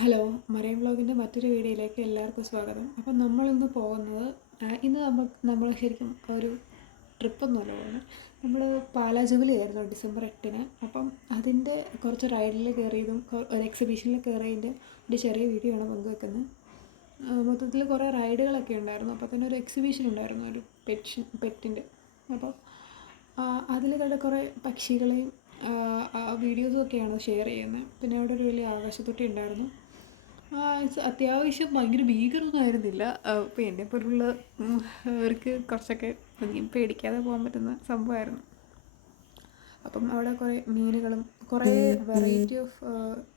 Hello, marine വ്ളോഗിൻ്റെ മറ്റൊരു വീഡിയോയിലേക്ക് എല്ലാവർക്കും സ്വാഗതം. അപ്പം നമ്മളിന്ന് പോകുന്നത് ഇന്ന് നമ്മൾ ശരിക്കും ഒരു ട്രിപ്പൊന്നുമല്ല പോകുന്നത്. നമ്മൾ പാലാ ജൂബിലി ആയിരുന്നു ഡിസംബർ 8-ന്. അപ്പം അതിൻ്റെ കുറച്ച് റൈഡിൽ കയറിയതും ഒരു എക്സിബിഷനിൽ കയറിയതിൻ്റെ ഒരു ചെറിയ വീഡിയോ ആണ് പങ്കുവെക്കുന്നത്. മൊത്തത്തിൽ കുറേ റൈഡുകളൊക്കെ ഉണ്ടായിരുന്നു. അപ്പോൾ തന്നെ ഒരു എക്സിബിഷൻ ഉണ്ടായിരുന്നു, ഒരു പെറ്റിൻ്റെ. അപ്പോൾ അതിൽ കണ്ട കുറേ പക്ഷികളെയും വീഡിയോസും ഒക്കെയാണ് ഷെയർ ചെയ്യുന്നത്. പിന്നെ അവിടെ ഒരു വലിയ ആകാശത്തൊട്ടി ഉണ്ടായിരുന്നു. അത്യാവശ്യം ഭയങ്കര ഭീകരമൊന്നും ആയിരുന്നില്ല. ഇപ്പോൾ എന്നെപ്പോലുള്ള അവർക്ക് കുറച്ചൊക്കെ അധികം പേടിക്കാതെ പോകാൻ പറ്റുന്ന സംഭവമായിരുന്നു. അപ്പം അവിടെ കുറേ മീനുകളും കുറേ വെറൈറ്റി ഓഫ്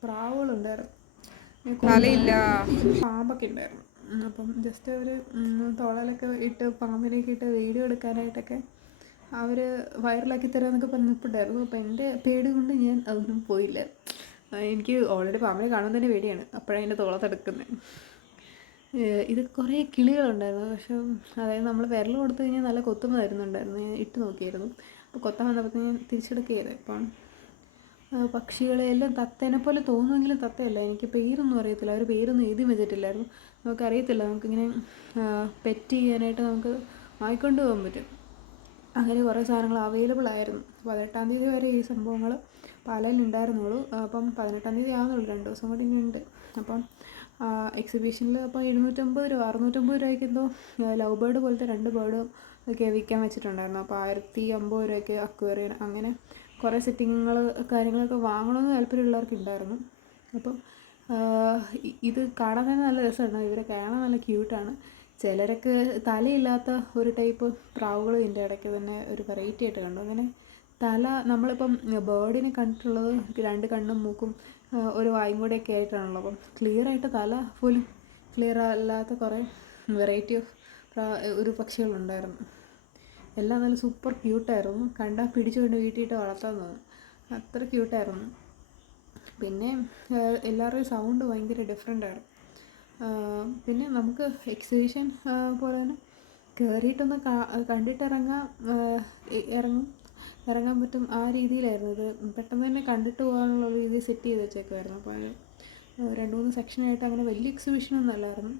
പ്രാവുകളുണ്ടായിരുന്നു. പാമ്പൊക്കെ ഉണ്ടായിരുന്നു. അപ്പം ജസ്റ്റ് അവർ തുഴലൊക്കെ ഇട്ട് പാമ്പിനെയൊക്കെ ഇട്ട് വീഡിയോ എടുക്കാനായിട്ടൊക്കെ അവർ വൈറലാക്കി തരാമെന്നൊക്കെ പറഞ്ഞിട്ടുണ്ടായിരുന്നു. അപ്പോൾ എൻ്റെ പേടി കൊണ്ട് ഞാൻ അതൊന്നും പോയില്ല. എനിക്ക് ഓൾറെഡി പാമ്പിനെ കാണാൻ തന്നെ പേടിയാണ്. അപ്പോഴാണ് അതിൻ്റെ തോളത്തെടുക്കുന്നത്. ഇത് കുറേ കിളികളുണ്ടായിരുന്നു. പക്ഷെ അതായത് നമ്മൾ വിരൽ കൊടുത്തു കഴിഞ്ഞാൽ നല്ല കൊത്തുന്ന വരുന്നുണ്ടായിരുന്നു. ഞാൻ ഇട്ട് നോക്കിയായിരുന്നു. അപ്പോൾ കൊത്താൻ വന്നപ്പോൾ ഞാൻ തിരിച്ചെടുക്കുക ചെയ്തത്. അപ്പം പക്ഷികളെല്ലാം തത്തേനെ പോലെ തോന്നുമെങ്കിലും തത്തയല്ല. എനിക്ക് പേരൊന്നും അറിയത്തില്ല. അവർ പേരൊന്നും എഴുതി വെച്ചിട്ടില്ലായിരുന്നു. നമുക്കറിയത്തില്ല. നമുക്കിങ്ങനെ പെറ്റ് ചെയ്യാനായിട്ട് നമുക്ക് വാങ്ങിക്കൊണ്ട് പോകാൻ പറ്റും. അങ്ങനെ കുറേ സാധനങ്ങൾ അവൈലബിൾ ആയിരുന്നു. 18-ാം തീയതി വരെ ഈ സംഭവങ്ങൾ പാലയിൽ ഉണ്ടായിരുന്നുള്ളൂ. അപ്പം 18-ാം തീയതി ആവുന്നുള്ളൂ, 2 ദിവസം കൂടി ഇനി ഉണ്ട്. അപ്പം എക്സിബിഷനിൽ അപ്പോൾ 750 രൂപ 650 രൂപയ്ക്ക് എന്തോ ലവ് ബേർഡ് പോലത്തെ 2 ബേർഡും ഒക്കെ വിൽക്കാൻ വെച്ചിട്ടുണ്ടായിരുന്നു. അപ്പോൾ 1050 രൂപയ്ക്ക് അക്വേറിയം, അങ്ങനെ കുറേ സെറ്റിങ്ങുകൾ കാര്യങ്ങളൊക്കെ വാങ്ങണമെന്ന് താല്പര്യമുള്ളവർക്ക് ഉണ്ടായിരുന്നു. അപ്പം ഇത് കാണാൻ തന്നെ നല്ല രസമാണ്. ഇവരെ കാണാൻ നല്ല ക്യൂട്ടാണ്. ചിലരൊക്കെ തലയില്ലാത്ത ഒരു ടൈപ്പ് പ്രാവുകൾ ഇതിൻ്റെ ഇടയ്ക്ക് തന്നെ ഒരു വെറൈറ്റി ആയിട്ട് കണ്ടു. അങ്ങനെ തല നമ്മളിപ്പം ബേർഡിനെ കണ്ടിട്ടുള്ളത് 2 കണ്ണും മൂക്കും ഒരു വായും കൂടെയൊക്കെ ആയിട്ടാണല്ലോ. അപ്പം ക്ലിയറായിട്ട് തല പോലും ക്ലിയർ അല്ലാത്ത കുറേ വെറൈറ്റി ഓഫ് ഒരു പക്ഷികളുണ്ടായിരുന്നു. എല്ലാം നല്ല സൂപ്പർ ക്യൂട്ടായിരുന്നു. കണ്ടാൽ പിടിച്ചുകൊണ്ട് വീട്ടിലിട്ട് വളർത്താൻ തോന്നും, അത്ര ക്യൂട്ടായിരുന്നു. പിന്നെ എല്ലാവരുടെയും സൗണ്ട് ഭയങ്കര ഡിഫറെൻ്റായിരുന്നു. പിന്നെ നമുക്ക് എക്സിബിഷൻ പോലെ തന്നെ കയറിയിട്ടൊന്ന് ഇറങ്ങാൻ പറ്റും ആ രീതിയിലായിരുന്നു. ഇത് പെട്ടെന്ന് തന്നെ കണ്ടിട്ട് പോകാനുള്ള രീതിയിൽ സെറ്റ് ചെയ്ത് വെച്ചേക്കുമായിരുന്നു. അപ്പോൾ അത് 2-3 സെക്ഷനായിട്ട് അങ്ങനെ വലിയ എക്സിബിഷനൊന്നും അല്ലായിരുന്നു.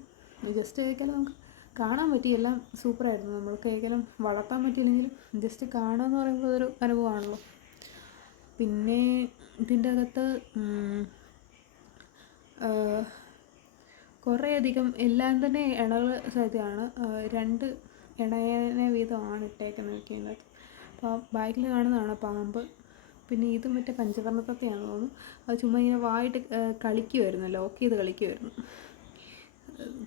ജസ്റ്റ് കേൾക്കാനും നമുക്ക് കാണാൻ പറ്റി. എല്ലാം സൂപ്പറായിരുന്നു. നമ്മൾ കേൾക്കാനും വളർത്താൻ പറ്റിയില്ലെങ്കിലും ജസ്റ്റ് കാണാമെന്ന് പറയുമ്പോൾ അതൊരു അനുഭവമാണല്ലോ. പിന്നെ ഇതിൻ്റെ അകത്ത് കുറേയധികം എല്ലാം തന്നെ ഇണകൾ സഹിതമാണ്. 2 ഇണയനെ വീതമാണ് ഇട്ടേക്കുന്നത് ഇതിനകത്ത്. അപ്പോൾ ബാക്കിൽ കാണുന്നതാണ് പാമ്പ്. പിന്നെ ഇത് മറ്റേ പഞ്ചവർണ്ണത്തത്തയാണെന്ന് തോന്നുന്നു. അത് ചുമ്മാ ഇങ്ങനെ വായിട്ട് കളിക്കുമായിരുന്നു, ലോക്ക് ചെയ്ത് കളിക്കുമായിരുന്നു.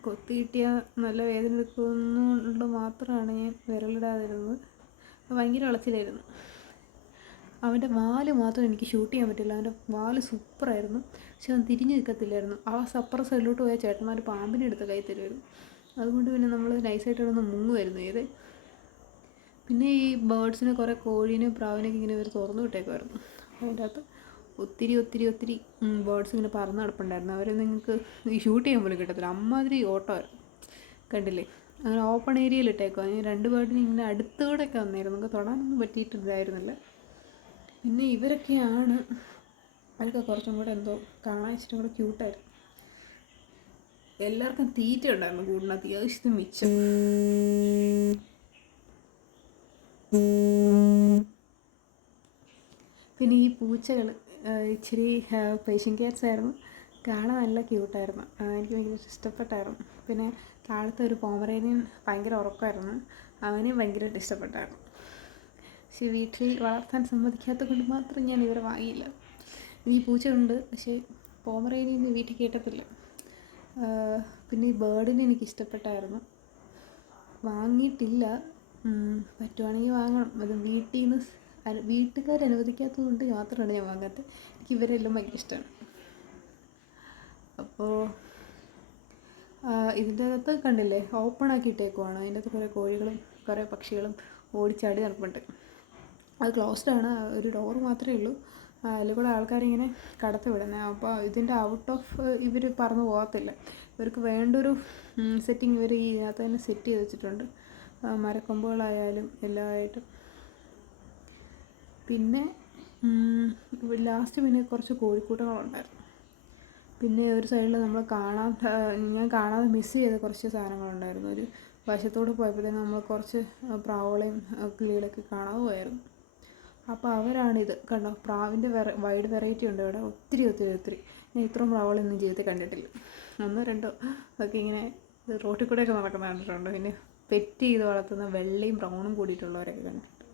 കൊത്തി കിട്ടിയാൽ നല്ല വേദന എടുക്കുന്നതുകൊണ്ട് മാത്രമാണ് ഞാൻ വിരലിടാതിരുന്നത്. ഭയങ്കര വളച്ചിലായിരുന്നു. അവൻ്റെ വാല് മാത്രം എനിക്ക് ഷൂട്ട് ചെയ്യാൻ പറ്റില്ല. അവൻ്റെ വാല് സൂപ്പറായിരുന്നു. പക്ഷെ അവൻ തിരിഞ്ഞ് നിൽക്കത്തില്ലായിരുന്നു. ആ അപ്പുറം സൈഡിലോട്ട് പോയ ചേട്ടന്മാർ പാമ്പിനെ എടുത്ത് കൈ തരുമായിരുന്നു. അതുകൊണ്ട് പിന്നെ നമ്മൾ നൈസായിട്ട് ഇവിടെ നിന്ന് മുങ്ങുമായിരുന്നു ചെയ്ത്. പിന്നെ ഈ ബേർഡ്സിനെ കുറേ കോഴീനെയും പ്രാവിനെയൊക്കെ ഇങ്ങനെ ഇവർ തുറന്നു വിട്ടേക്കുമായിരുന്നു. അതിൻ്റെ അകത്ത് ഒത്തിരി ബേർഡ്സ് ഇങ്ങനെ പറന്ന് നടപ്പുണ്ടായിരുന്നു. അവരെ നിങ്ങൾക്ക് ഈ ഷൂട്ട് ചെയ്യാൻ പോലും കിട്ടത്തില്ല, അമ്മാതിരി ഓട്ടമായിരുന്നു. കണ്ടില്ലേ, അങ്ങനെ ഓപ്പൺ ഏരിയയിൽ ഇട്ടേക്കുവാ. 2 ബേർഡിന് ഇങ്ങനെ അടുത്തുകൂടെയൊക്കെ വന്നായിരുന്നു. നമുക്ക് തൊടാനൊന്നും പറ്റിയിട്ടില്ലായിരുന്നില്ല. പിന്നെ ഇവരൊക്കെയാണ്, അവരൊക്കെ കുറച്ചും കൂടെ എന്തോ കാണാൻ ഇച്ചിരി കൂടെ ക്യൂട്ടായിരുന്നു. എല്ലാവർക്കും തീറ്റ ഉണ്ടായിരുന്നു കൂടിനകത്ത്, അത്യാവശ്യത്തിന് മിച്ചം. പിന്നെ ഈ പൂച്ചകൾ ഇച്ചിരി പേർഷ്യൻ ക്യാറ്റ്സ് ആയിരുന്നു. കാണാൻ നല്ല ക്യൂട്ടായിരുന്നു. എനിക്ക് ഭയങ്കര ഇഷ്ടപ്പെട്ടായിരുന്നു. പിന്നെ താഴത്തെ ഒരു പോമറേനിയൻ ഭയങ്കര ഉറക്കമായിരുന്നു. അവനെയും ഭയങ്കര ഇഷ്ടപ്പെട്ടായിരുന്നു. പക്ഷേ വീട്ടിൽ വളർത്താൻ സമ്മതിക്കാത്തത് കൊണ്ട് മാത്രം ഞാൻ ഇവരെ വാങ്ങിയില്ല. ഈ പൂച്ചയുണ്ട്, പക്ഷേ പോമറേനിയൻ വീട്ടിൽ കേട്ടത്തില്ല. പിന്നെ ഈ ബേർഡിനെ എനിക്ക് ഇഷ്ടപ്പെട്ടായിരുന്നു. വാങ്ങിയിട്ടില്ല. പറ്റുവാണെങ്കിൽ വാങ്ങണം. അത് വീട്ടുകാർ അനുവദിക്കാത്തത് കൊണ്ട് മാത്രമാണ് ഞാൻ വാങ്ങാത്തത്. എനിക്ക് ഇവരെല്ലാം ഭയങ്കര ഇഷ്ടമാണ്. അപ്പോൾ ഇതിൻ്റെ അകത്ത് കണ്ടില്ലേ, ഓപ്പൺ ആക്കിയിട്ടേക്കുവാണ്. അതിൻ്റെ അകത്ത് കുറേ കോഴികളും കുറേ പക്ഷികളും ഓടിച്ചാടി നടപ്പുണ്ട്. അത് ക്ലോസ്ഡാണ്, ഒരു ഡോറ് മാത്രമേ ഉള്ളൂ. അതിൽ കൂടെ ആൾക്കാരിങ്ങനെ കടത്തി വിടുന്നത്. അപ്പോൾ ഇതിൻ്റെ ഔട്ട് ഓഫ് ഇവർ പറന്ന് പോകത്തില്ല. ഇവർക്ക് വേണ്ടൊരു സെറ്റിംഗ് ഇവർ ഇതിനകത്ത് തന്നെ സെറ്റ് ചെയ്ത് വെച്ചിട്ടുണ്ട്, മരക്കൊമ്പുകളായാലും എല്ലാമായിട്ടും. പിന്നെ ലാസ്റ്റ് പിന്നെ കുറച്ച് കോഴിക്കൂട്ടങ്ങളുണ്ടായിരുന്നു. പിന്നെ ഒരു സൈഡിൽ നമ്മൾ ഞാൻ കാണാതെ മിസ് ചെയ്ത കുറച്ച് സാധനങ്ങളുണ്ടായിരുന്നു. ഒരു വശത്തോട് പോയപ്പോഴത്തേനും നമ്മൾ കുറച്ച് പ്രാവുകളെയും കിളികളൊക്കെ കാണാതെ പോയായിരുന്നു. അപ്പോൾ അവരാണിത് കണ്ടോ, പ്രാവിൻ്റെ വൈഡ് വെറൈറ്റി ഉണ്ട് ഇവിടെ, ഒത്തിരി ഒത്തിരി ഒത്തിരി. ഞാൻ ഇത്രയും പ്രാവുകളൊന്നും ജീവിതത്തിൽ കണ്ടിട്ടില്ല. ഒന്നോ രണ്ടോ ഒക്കെ ഇങ്ങനെ റോട്ടിൽ കൂടെയൊക്കെ നടക്കുന്ന കണ്ടിട്ടുണ്ട്. പിന്നെ പെറ്റ് ചെയ്ത് വളർത്തുന്ന വെള്ളയും ബ്രൗണും കൂടിയിട്ടുള്ളവരൊക്കെ കണ്ടിട്ടുണ്ട്.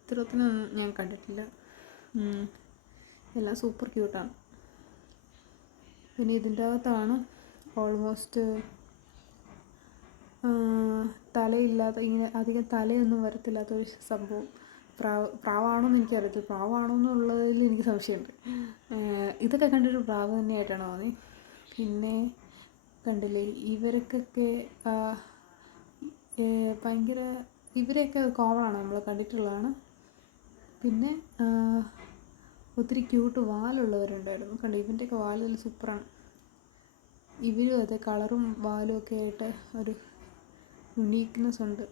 ഇത്തരത്തിനൊന്നും ഞാൻ കണ്ടിട്ടില്ല. എല്ലാം സൂപ്പർ ക്യൂട്ടാണ്. പിന്നെ ഇതിൻ്റെ അകത്താണ് ഓൾമോസ്റ്റ് തലയില്ലാത്ത, ഇങ്ങനെ അധികം തലയൊന്നും വരത്തില്ലാത്തൊരു സംഭവം. പ്രാവാണോയെന്ന് എനിക്കറിയത്തില്ല. പ്രാവാണോ എന്നുള്ളതിൽ എനിക്ക് സംശയമുണ്ട്. ഇതൊക്കെ കണ്ടൊരു പ്രാവ് തന്നെയായിട്ടാണ് തോന്നി. പിന്നെ കണ്ടില്ലേ, ഇവർക്കൊക്കെ ഭയങ്കര, ഇവരെയൊക്കെ കോമണാണ്, നമ്മൾ കണ്ടിട്ടുള്ളതാണ്. പിന്നെ ഒത്തിരി ക്യൂട്ട് വാലുള്ളവരുണ്ടായിരുന്നു. കണ്ടോ, ഇവൻ്റെയൊക്കെ വാലുകൾ സൂപ്പറാണ്. ഇവരും അതെ, കളറും വാലും ഒക്കെ ആയിട്ട് ഒരു യുണീക്ക്നെസ് ഉണ്ട്.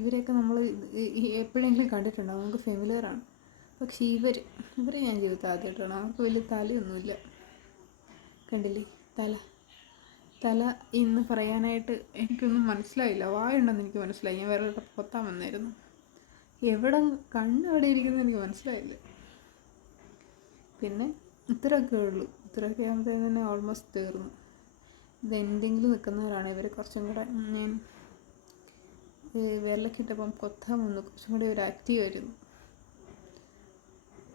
ഇവരെയൊക്കെ നമ്മൾ എപ്പോഴെങ്കിലും കണ്ടിട്ടുണ്ടാവും, നമുക്ക് ഫെമിലിയറാണ്. പക്ഷേ ഇവരെ ഞാൻ ജീവിതത്തിൽ ആദ്യമായിട്ടാണ്. അവർക്ക് വലിയ തലയൊന്നുമില്ല. കണ്ടില്ലേ, തല എന്ന് പറയാനായിട്ട് എനിക്കൊന്നും മനസ്സിലായില്ല. വായുണ്ടെന്ന് എനിക്ക് മനസ്സിലായി. ഞാൻ വേറെ പൊത്താൻ വന്നായിരുന്നു. കണ്ണെവിടെ ഇരിക്കുന്നത് എനിക്ക് മനസ്സിലായില്ല. പിന്നെ ഇത്രയൊക്കെ ഉള്ളൂ. ഇത്രയൊക്കെ ആകുമ്പോഴത്തേന് തന്നെ ഓൾമോസ്റ്റ് തീർന്നു. ഇത് എൻഡിങ്ങിൽ നിൽക്കുന്നവരാണ് ഇവർ. കുറച്ചും കൂടെ ഞാൻ വിരലൊക്കെ ഇട്ടപ്പം കൊത്താൻ വന്നു. കുറച്ചും കൂടി ഒരു ആക്റ്റീവായിരുന്നു.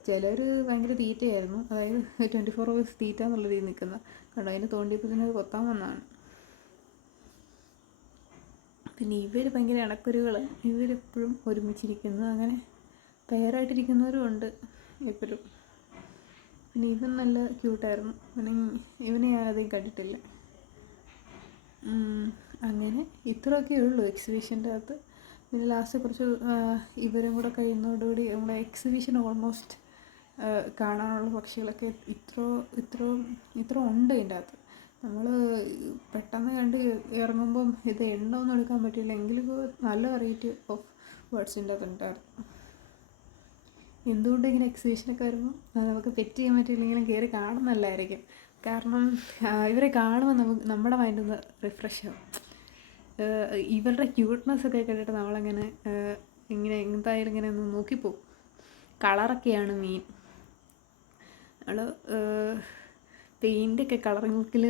ചിലർ ഭയങ്കര തീറ്റയായിരുന്നു, അതായത് 24 hours തീറ്റ എന്നുള്ള രീതിയിൽ നിൽക്കുന്ന കണ്ടോ. അതിന് തോണ്ടിയപ്പോൾ തന്നെ അത് കൊത്താൻ വന്നതാണ്. പിന്നെ ഇവർ ഭയങ്കര ഇണക്കുരുകൾ. ഇവരെപ്പോഴും ഒരുമിച്ചിരിക്കുന്നു. അങ്ങനെ പെയറായിട്ടിരിക്കുന്നവരും ഉണ്ട് എപ്പോഴും. പിന്നെ ഇവൻ നല്ല ക്യൂട്ടായിരുന്നു. പിന്നെ ഇവനെ ഞാൻ അധികം കണ്ടിട്ടില്ല. അങ്ങനെ ഇത്രയൊക്കെ ഉള്ളൂ എക്സിബിഷൻ്റെ അകത്ത്. പിന്നെ ലാസ്റ്റ് കുറച്ച് ഇവരും കൂടെ കഴിയുന്നതോടുകൂടി നമ്മുടെ എക്സിബിഷൻ ഓൾമോസ്റ്റ് കാണാനുള്ള പക്ഷികളൊക്കെ ഇത്ര ഉണ്ട് ഇതിൻ്റെ അകത്ത്. നമ്മൾ പെട്ടെന്ന് കണ്ട് ഇറങ്ങുമ്പം ഇത് എണ്ണമൊന്നും എടുക്കാൻ പറ്റില്ല. എങ്കിലും നല്ല വെറൈറ്റി ഓഫ് ബേർഡ്സിൻ്റെ അകത്ത് ഉണ്ടായിരുന്നു. എന്തുകൊണ്ട് ഇങ്ങനെ എക്സിബിഷനൊക്കെ വരുമ്പോൾ നമുക്ക് പെറ്റ് ചെയ്യാൻ പറ്റിയില്ലെങ്കിലും കയറി കാണുന്നതല്ലായിരിക്കും. കാരണം ഇവരെ കാണുമ്പോൾ നമ്മുടെ മൈൻഡ് ഒന്ന് റിഫ്രഷ് ആവും. ഇവരുടെ ക്യൂട്ട്നെസ്സൊക്കെ കണ്ടിട്ട് നമ്മളങ്ങനെ എന്തായാലും ഇങ്ങനെ ഒന്ന് നോക്കിപ്പോവും. കളറൊക്കെയാണ് മെയിൻ. നമ്മൾ പെയിൻ്റൊക്കെ കളറിംഗ് ബുക്കിൽ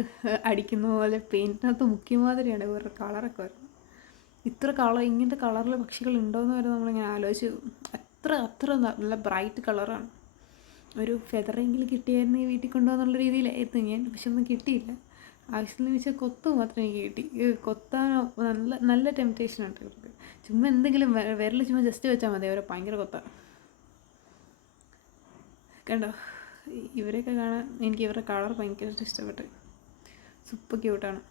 അടിക്കുന്ന പോലെ പെയിൻറ്റിനകത്ത് മുക്കിയ മാതിരിയാണ് ഇവരുടെ കളറൊക്കെ വരുന്നത്. ഇങ്ങനത്തെ കളറിൽ പക്ഷികൾ ഉണ്ടോയെന്ന് വരെ നമ്മളിങ്ങനെ ആലോചിച്ച്, അത്ര നല്ല ബ്രൈറ്റ് കളറാണ്. ഒരു ഫെദറെങ്കിലും കിട്ടിയായിരുന്നു വീട്ടിൽ കൊണ്ടുപോകാന്നുള്ള രീതിയിലായിരുന്നു ഞാൻ. പക്ഷെ ഒന്നും കിട്ടിയില്ല. ആവശ്യത്തിന് വെച്ചാൽ കൊത്ത് മാത്രം എനിക്ക് കിട്ടി. കൊത്താൻ നല്ല ടെംപ്റ്റേഷൻ ഉണ്ട് ഇവർക്ക്. ചുമ്മാ എന്തെങ്കിലും വിരൽ ചുമ്മാ ജസ്റ്റ് വെച്ചാൽ മതി, അവരെ ഭയങ്കര കൊത്താണ്. കണ്ടോ, ഇവരെയൊക്കെ കാണാൻ എനിക്ക് ഇവരുടെ കളർ ഭയങ്കരമായിട്ട് ഇഷ്ടപ്പെട്ടു. സൂപ്പർ ക്യൂട്ടാണ്.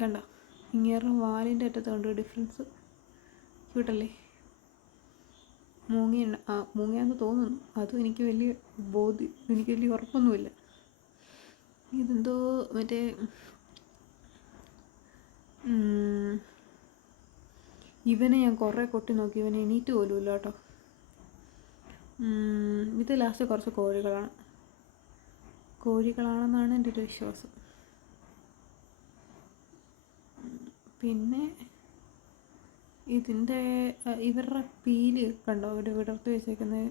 കണ്ടോ, ഇങ്ങേറെ വാലിൻ്റെ അറ്റത്ത് കണ്ടോ ഡിഫറൻസ്. ക്യൂട്ടല്ലേ. മൂങ്ങയാന്ന് തോന്നുന്നു. അതും എനിക്ക് വലിയ ഉറപ്പൊന്നുമില്ല. ഇതെന്തോ മറ്റേ ഇവനെ ഞാൻ കുറേ കൊട്ടി നോക്കി, ഇവനെ എണീറ്റ് പോലുമില്ല കേട്ടോ. ഇത് ലാസ്റ്റ് കുറച്ച് കോഴികളാണെന്നാണ് എൻ്റെ ഒരു വിശ്വാസം. പിന്നെ ഇവരുടെ പീല് കണ്ടോ, ഇവിടെ വിടർത്തി വെച്ചേക്കുന്നത്.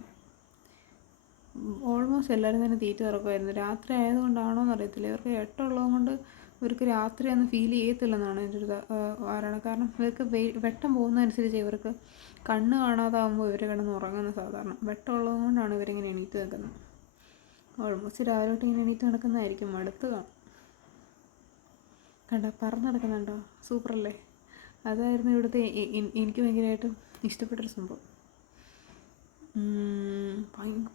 ഓൾമോസ്റ്റ് എല്ലാവരും തന്നെ തീറ്റ തുറക്കുമായിരുന്നു. രാത്രി ആയതുകൊണ്ടാണോ എന്നറിയത്തില്ല. ഇവർക്ക് എട്ടുള്ളത് കൊണ്ട് ഇവർക്ക് രാത്രി ഒന്നും ഫീൽ ചെയ്യത്തില്ലെന്നാണ് എൻ്റെ ഒരു ധാരണ. കാരണം ഇവർക്ക് വെട്ടം പോകുന്നതനുസരിച്ച് ഇവർക്ക് കണ്ണ് കാണാതാകുമ്പോൾ ഇവർ കിടന്ന് ഉറങ്ങുന്ന സാധാരണ. വെട്ടമുള്ളത് കൊണ്ടാണ് ഇവരിങ്ങനെ എണീറ്റ് നിൽക്കുന്നത്. ഓൾമോസ്റ്റ് രാവിലോട്ട് ഇങ്ങനെ എണീറ്റ് നടക്കുന്നതായിരിക്കും. അടുത്ത് കാണും. കണ്ടോ, പറന്ന് നടക്കുന്നുണ്ടോ, സൂപ്പറല്ലേ. അതായിരുന്നു ഇവിടുത്തെ എനിക്ക് ഭയങ്കരമായിട്ടും ഇഷ്ടപ്പെട്ടൊരു സംഭവം.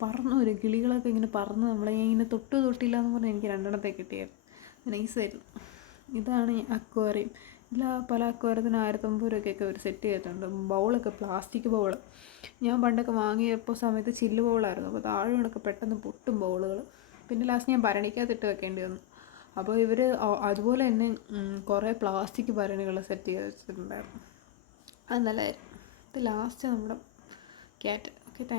പറന്നു വരും കിളികളൊക്കെ ഇങ്ങനെ പറന്ന് നമ്മളെ ഇങ്ങനെ തൊട്ടില്ല എന്ന് പറഞ്ഞാൽ എനിക്ക് 2 കിട്ടിയായിരുന്നു. നൈസായിരുന്നു. ഇതാണ് അക്വേറിയം. പല അക്വേറിയത്തിന് 1500 രൂപയ്ക്കൊക്കെ അവർ സെറ്റ് ചെയ്തിട്ടുണ്ട്. ബൗളൊക്കെ പ്ലാസ്റ്റിക് ബൗൾ. ഞാൻ പണ്ടൊക്കെ വാങ്ങിയപ്പോൾ സമയത്ത് ചില്ല് ബൗളായിരുന്നു. അപ്പോൾ താഴെ കണക്ക് പെട്ടെന്ന് പൊട്ടും ബൗളുകൾ. പിന്നെ ലാസ്റ്റ് ഞാൻ ഭരണിക്കകത്തിട്ട് വെക്കേണ്ടി വന്നു. അപ്പോൾ ഇവർ അതുപോലെ തന്നെ കുറേ പ്ലാസ്റ്റിക് ഭരണികൾ സെറ്റ് ചെയ്ത് വെച്ചിട്ടുണ്ടായിരുന്നു. അത് നല്ലതായിരുന്നു. ഇത് ലാസ്റ്റ് നമ്മുടെ ക്യാറ്റ്. Okay, thank you.